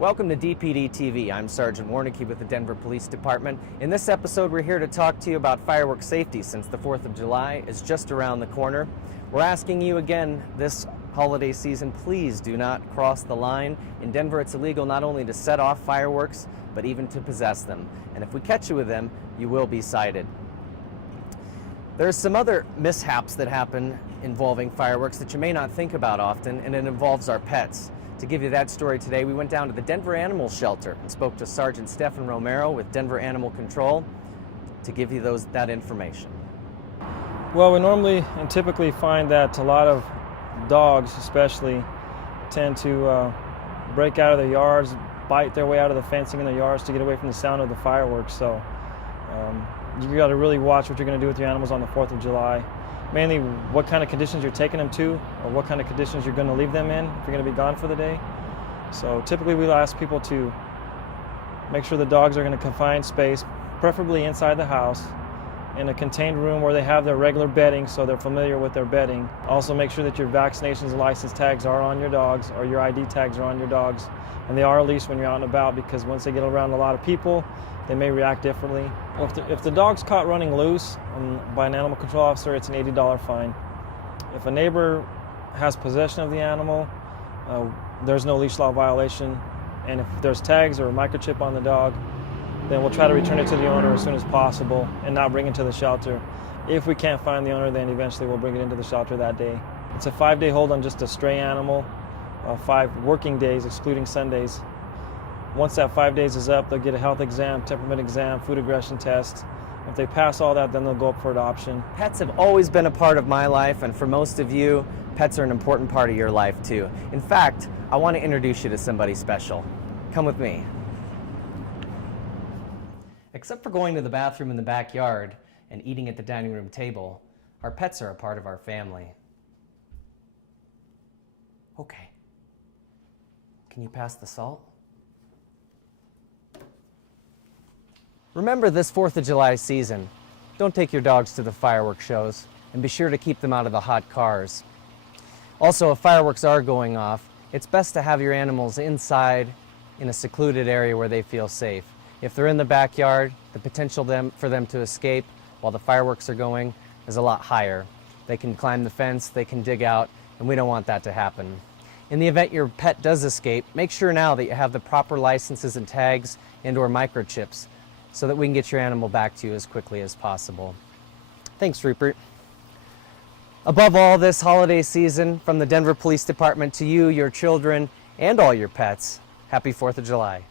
Welcome to DPD TV. I'm Sergeant Warnicki with the Denver Police Department. In this episode, we're here to talk to you about fireworks safety since the 4th of July is just around the corner. We're asking you again this holiday season, please do not cross the line. In Denver, it's illegal not only to set off fireworks, but even to possess them. And if we catch you with them, you will be cited. There's some other mishaps that happen involving fireworks that you may not think about often, and it involves our pets. To give you that story today, we went down to the Denver Animal Shelter and spoke to Sergeant Stefan Romero with Denver Animal Control to give you that information. Well, we normally and typically find that a lot of dogs especially tend to break out of their yards, bite their way out of the fencing in their yards to get away from the sound of the fireworks. So you got to really watch what you're going to do with your animals on the 4th of July. Mainly what kind of conditions you're taking them to, or what kind of conditions you're going to leave them in if you're going to be gone for the day. So typically we'll ask people to make sure the dogs are in a confined space, preferably inside the house, in a contained room where they have their regular bedding so they're familiar with their bedding. Also make sure that your vaccinations and license tags are on your dogs, or your ID tags are on your dogs, and they are released when you're out and about, because once they get around a lot of people, they may react differently. If the dog's caught running loose by an animal control officer, it's an $80 fine. If a neighbor has possession of the animal, there's no leash law violation. And if there's tags or a microchip on the dog, then we'll try to return it to the owner as soon as possible and not bring it to the shelter. If we can't find the owner, then eventually we'll bring it into the shelter that day. It's a 5-day hold on just a stray animal, 5 working days excluding Sundays. Once that 5 days is up, they'll get a health exam, temperament exam, food aggression test. If they pass all that, then they'll go up for adoption. Pets have always been a part of my life, and for most of you, pets are an important part of your life too. In fact, I want to introduce you to somebody special. Come with me. Except for going to the bathroom in the backyard and eating at the dining room table, our pets are a part of our family. Okay. Can you pass the salt? Remember this 4th of July season, don't take your dogs to the fireworks shows, and be sure to keep them out of the hot cars. Also, if fireworks are going off, it's best to have your animals inside in a secluded area where they feel safe. If they're in the backyard, the potential for them to escape while the fireworks are going is a lot higher. They can climb the fence, they can dig out, and we don't want that to happen. In the event your pet does escape, make sure now that you have the proper licenses and tags and/or microchips, so that we can get your animal back to you as quickly as possible. Thanks, Rupert. Above all, this holiday season, from the Denver Police Department to you, your children, and all your pets, happy 4th of July.